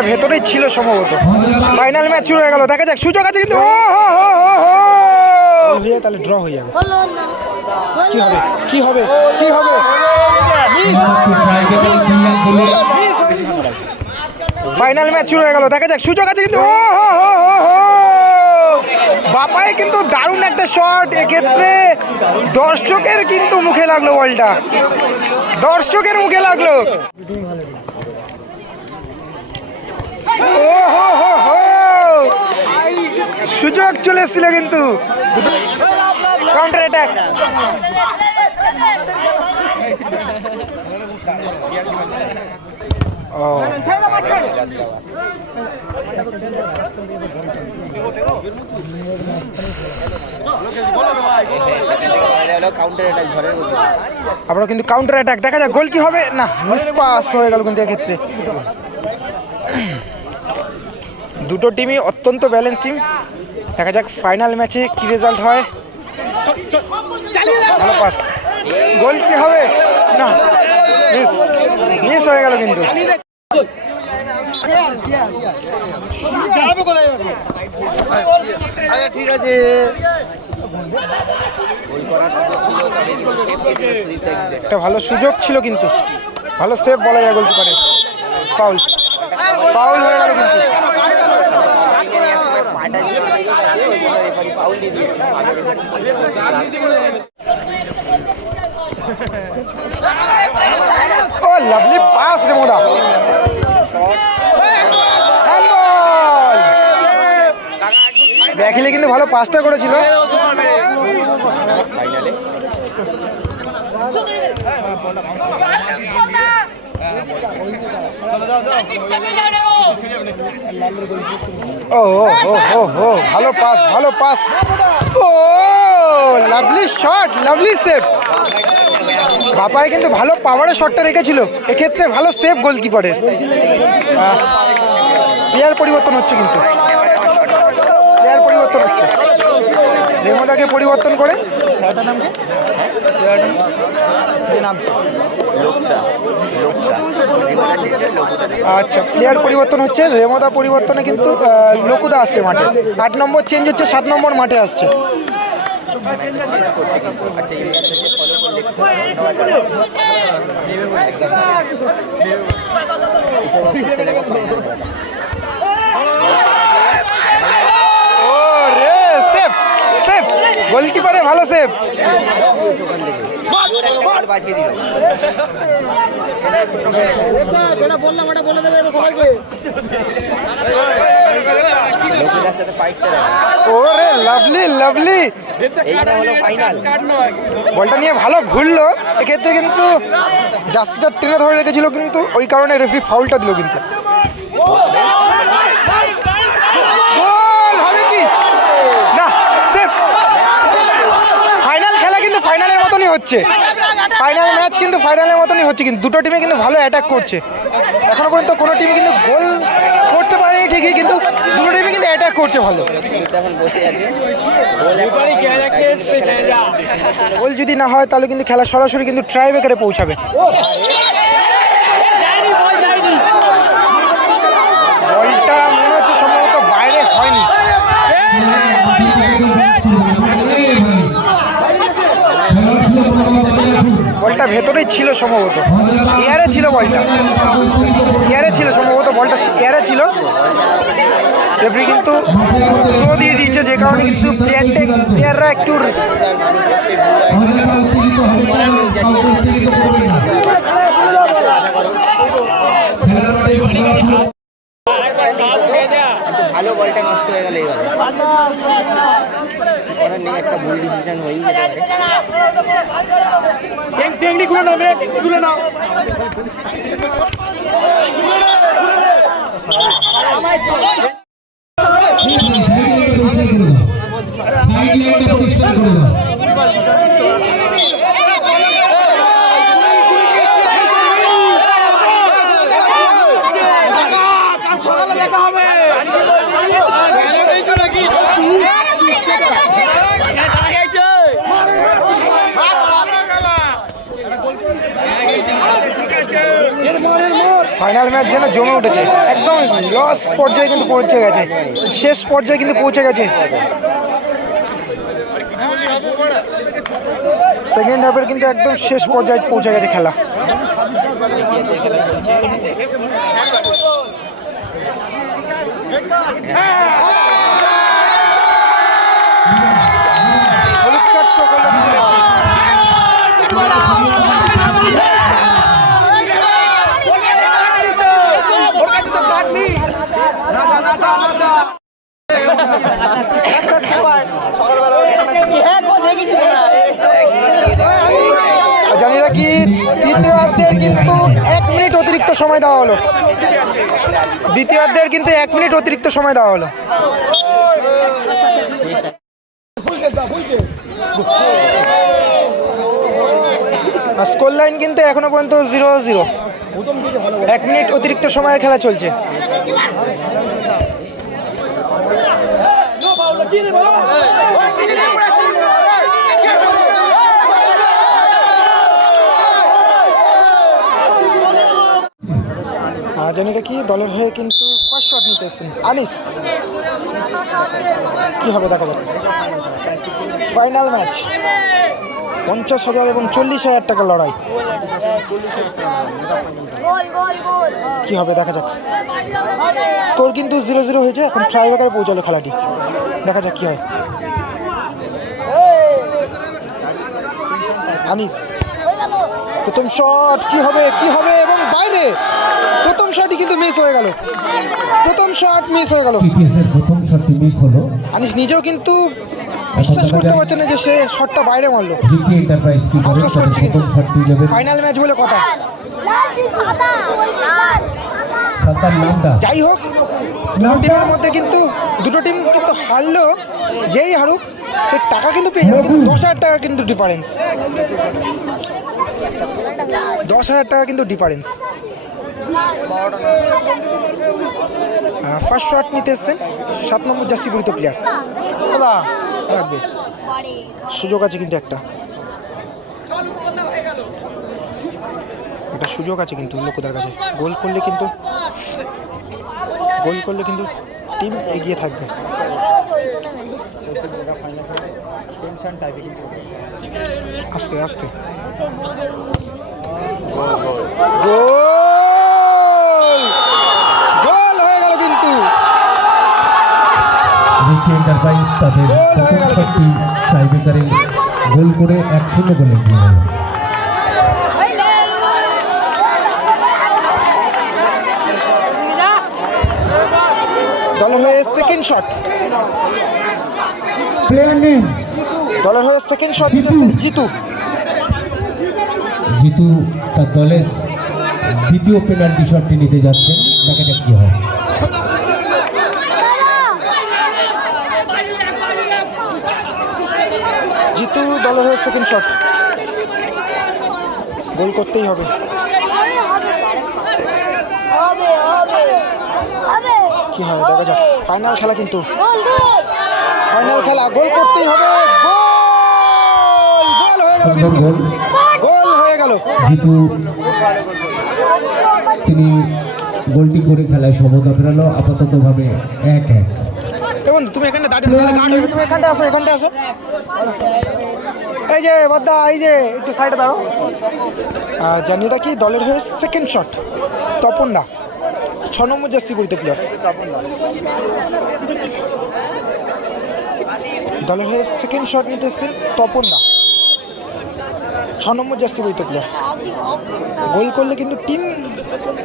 বলটা ভেতরেই ছিল সম্ভবত। ফাইনাল ম্যাচ শুরু হয়ে গেল। দেখা যাক সুযোগ আছে কিন্তু ও হো হো হো হো! হয়ে তাহলে ড্র হয়ে যাবে। কি হবে? কি হবে? কি হবে? ফাইনাল ম্যাচ শুরু হয়ে গেল। দেখা যাক সুযোগ আছে কিন্তু ও হো হো হো হো! বাপাই কিন্তু দারুণ একটা শট এক্ষেত্রে দর্শকের কিন্তু মুখে লাগল বলটা। দর্শকের মুখে লাগল। সুযোগ চলে এসেছিল কিন্তু। কাউন্টার অ্যাটাক আবার কিন্তু কাউন্টার অ্যাটাক দেখা যাক গোল কি হবে? না মিস পাস হয়ে গেল কিন্তু এক্ষেত্রে। দুটো টিমই অত্যন্ত ব্যালেন্স টিম দেখা যাক ফাইনাল ম্যাচে কি রেজাল্ট হয়। ভালো পাস গোল কি হবে? না মিস মিস হয়ে গেল কিন্তু। ঠিক আছে। একটা ভালো সুযোগ ছিল কিন্তু। ভালো সেভ বলা যায় গোলকিপারে ফাউল ফাউল হয়ে গেল কিন্তু। ও লাভলি পাস রে মোদা দেখলে কিন্তু ভালো পাসটা করেছিল। ও ও ভালো পাস ভালো pass oh lovely shot lovely save বাপায় কিন্তু ভালো পাওয়ারের শটটা রেখেছিল এক্ষেত্রে ভালো সেভ গোলকিপারের প্লেয়ার পরিবর্তন হচ্ছে কিন্তু পরিবর্তন হচ্ছে? রেমোদাকে পরিবর্তন করে? আচ্ছা প্লেয়ার পরিবর্তন হচ্ছে রেমোদা পরিবর্তনে কিন্তু লকুদা আসছে মাঠে। আট নম্বর চেঞ্জ হচ্ছে সাত নম্বর মাঠে আসছে রে সেভ গোলকিপারে ভালো ও লাভলি বলটা নিয়ে ভালো ঘুরলো। এক্ষেত্রে কিন্তু জার্সিটা টেনে ধরে রেখেছিল, কিন্তু ওই কারণে রেফারি ফাউলটা দিল কিন্তু গোল হবে কি না সেভ ফাইনাল খেলা কিন্তু ফাইনালের মতনই হচ্ছে। ফাইনাল ম্যাচ কিন্তু ফাইনালের মতনই হচ্ছে, কিন্তু দুটো টিমে কিন্তু ভালো অ্যাটাক করছে। এখনও পর্যন্ত কোনো টিম কিন্তু গোল করতে পারেনি ঠিকই, কিন্তু দুটো টিমে কিন্তু অ্যাটাক করছে ভালো। গোল যদি না হয়, তাহলে কিন্তু খেলা সরাসরি কিন্তু ট্রাইবেকারে পৌঁছাবে বলটা মনে হচ্ছে সম্ভবত বাইরে হয়নি বলটা ভেতরেই ছিল সম্ভবত। এয়ারে ছিল বলটা। এয়ারে ছিল সম্ভবত, বলটা এয়ারে ছিল। রেফারি কিন্তু থ্রো দিয়ে দিয়েছে, যে কারণে কিন্তু প্লেয়ারটা প্লেয়াররা একটু ভালো বলটা নষ্ট হয়ে গেল এইবার। করার নেই একটা ভুল ডিসিশন হয়েই যেতে পারে ফাইনাল ম্যাচ যেন জমে উঠেছে। একদম লস পর্যায়ে কিন্তু পৌঁছে গেছে। শেষ পর্যায়ে কিন্তু পৌঁছে গেছে। সেকেন্ড হাফের কিন্তু একদম শেষ পর্যায়ে পৌঁছে গেছে খেলা। হলুদ show করল কিন্তু referee। আর জানি না কি দ্বিতীয়ার্ধের কিন্তু এক মিনিট অতিরিক্ত সময় দেওয়া হলো দ্বিতীয়ার্ধের কিন্তু এক মিনিট অতিরিক্ত সময় দেওয়া হলো স্কোর লাইন কিন্তু এখনও পর্যন্ত জিরো জিরো এক মিনিট অতিরিক্ত সময়ের খেলা চলছে জানি কি? দলের হয়ে কিন্তু ফার্স্ট শট নিতে এসেছেন। আনিস, কি হবে দেখা যাক। ফাইনাল ম্যাচ পঞ্চাশ হাজার এবং চল্লিশ হাজার টাকা লড়াই। কি হবে দেখা যাক। স্কোর কিন্তু জিরো জিরো হয়েছে, এখন ট্রাইব্রেকারে পৌঁছালো খেলাটি। দেখা যাক কি হয়। আনিস প্রথম শট কি হবে? কি হবে? এবং বাইরে প্রথম শটই কিন্তু মিস হয়ে গেল। প্রথম শট মিস হয়ে গেল। প্রথম শটটি মিস হলো। আনিস নিজেও কিন্তু বিশ্বাস করতে পারছে না যে সে শটটা বাইরে মারলো। জিকে এন্টারপ্রাইজ কি করে? আফসোস তাদের কিন্তু। ফাইনাল ম্যাচ বলে কথা যাই হোক দুটো টিমের মধ্যে কিন্তু দুটো টিম কিন্তু হারলো। যেই হারুক সে টাকা কিন্তু পেয়ে যাবে কিন্তু দশ হাজার টাকা কিন্তু ডিফারেন্স দশ হাজার টাকা কিন্তু ডিফারেন্স ফার্স্ট শট নিতে এসছেন সাত নম্বর জার্সি পরিত প্লেয়ার লাগবে। সুযোগ আছে কিন্তু একটা। একটা সুযোগ আছে কিন্তু লোকদের কাছে। গোল করলে কিন্তু গোল করলে কিন্তু টিম এগিয়ে থাকবে। আস্তে আস্তে। গোল! গোল হয়ে গেল কিন্তু। এন্টারপ্রাইজ তাদের গোল প্রথম টাইব্রেকারে গোল করে এক শূন্য গোলে এগিয়ে গেল। দলের হয়ে সেকেন্ড শট প্লেয়ার নেম দলের হয়ে সেকেন্ড শট জিতু। জিতু তার দলের দ্বিতীয় পেনাল্টি শটটি নিতে যাচ্ছেন দেখা যাক কি হয়। জিতু দলের হয়ে সেকেন্ড শট গোল করতেই হবে। কি হয়? দেখা যাক। ফাইনাল খেলা কিন্তু। ফাইনাল খেলা। গোল করতেই হবে। গোল! গোল হয়ে গেল কিন্তু। জিতু তিনি গোলটি করে খেলায় সমতা ফেরালো আপাততভাবে এক এক। এ বন্ধু তুমি এখানে দাঁড়িয়ে নাহলে গার্ড তুমি এখানটা আসো এখানটা আসো। এই যে বদ্দা এই যে একটু সাইডে জানি কি দলের হয়ে সেকেন্ড শট তপন দা। ছ নম্বর জার্সি পরিতে প্লেয়ার দলের হয়ে সেকেন্ড শট তপন দা। ছ নম্বর জার্সি পরিতে প্লেয়ার গোল করলে কিন্তু টিম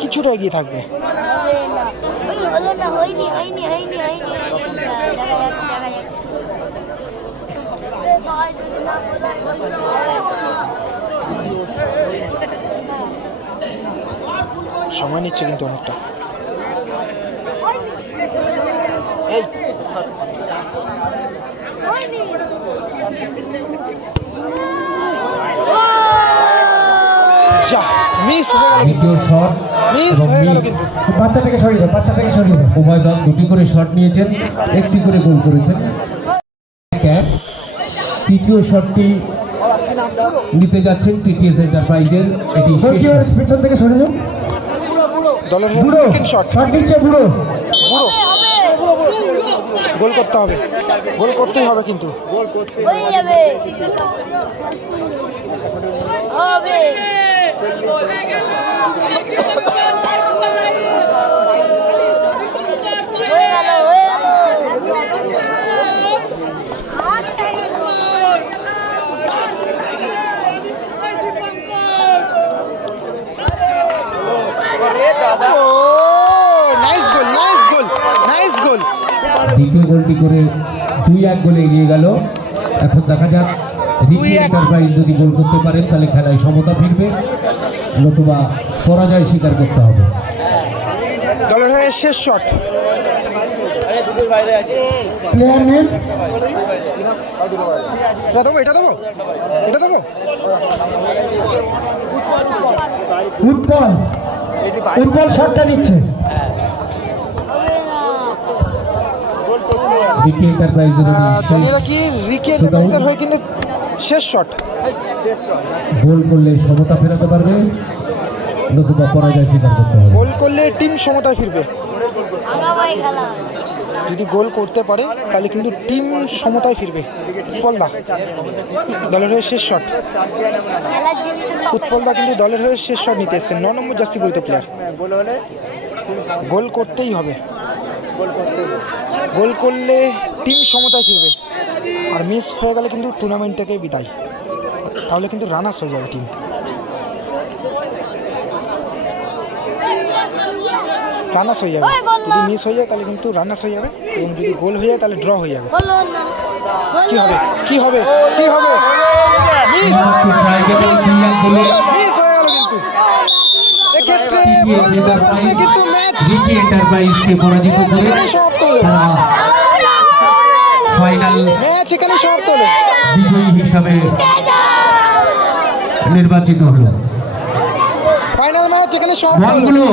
কিছুটা এগিয়ে থাকবে। সময় নিচ্ছে কিন্তু অনেকটা। যা মিস হয়ে গেল কিন্তু। শট মিস হয়ে গেল কিন্তু। বাচ্চাটাকে সরিয়ে দাও বাচ্চাটাকে সরিয়ে দাও। উভয় দল দুটি করে শট নিয়েছেন একটি করে গোল করেছেন। তৃতীয় শটটি নিতে যাচ্ছেন টিটিএস এন্টারপ্রাইজের এটি শেষ শট। দলের দলের হয়ে বুড়ো শট শট নিচ্ছে বুড়ো। বুড়ো। গোল করতে হবে। গোল করতেই হবে কিন্তু। হয়ে যাবে। হবে। দ্বিতীয় গোলটি করে দুই এক গোলে এগিয়ে গেল। এখন দেখা যাক যদি গোল করতে পারেন তাহলে খেলায় সমতা ফিরবে। নতুবা পরাজয় স্বীকার করতে হবে। দলের হয়ে শেষ শট। প্লেয়ার নেম এটা দেবো এটা দেবো এটা দেবো। উৎপল উৎপল শটটা নিচ্ছে। রিকি এন্টারপ্রাইজ রিকি এন্টারপ্রাইজের হয়ে কিন্তু শেষ শট গোল করলে সমতা ফেরাতে পারবে। নতুবা পরাজয় স্বীকার করতে হবে। গোল করলে টিম সমতায় ফিরবে। যদি গোল করতে পারে তাহলে কিন্তু টিম সমতায় ফিরবে। উৎপলদা দলের হয়ে শেষ শট উৎপলদা কিন্তু দলের হয়ে শেষ শট নিতে এসছেন ন নম্বর জাস্তি গুরুত্ব প্লেয়ার গোল করতেই হবে। গোল করলে টিম সমতায় ফিরবে। আর মিস হয়ে গেলে কিন্তু টুর্নামেন্ট থেকে বিদায়। তাহলে কিন্তু রানার্স হয়ে যাবে টিম রানার্স হয়ে যাবে। যদি মিস হয়ে যায় তাহলে কিন্তু রানার্স হয়ে যাবে। এবং যদি গোল হয়ে যায় তাহলে ড্র হয়ে যাবে। কি হবে? কি হবে? কি হবে মিস হয়ে গেল কিন্তু এক্ষেত্রে এন্টারপ্রাইজ ম্যাচ এন্টারপ্রাইজকে পরাজিত করে তারা ফাইনাল বিজয়ী হিসাবে নির্বাচিত হলো। ফাইনাল ম্যাচ এখানে বলগুলো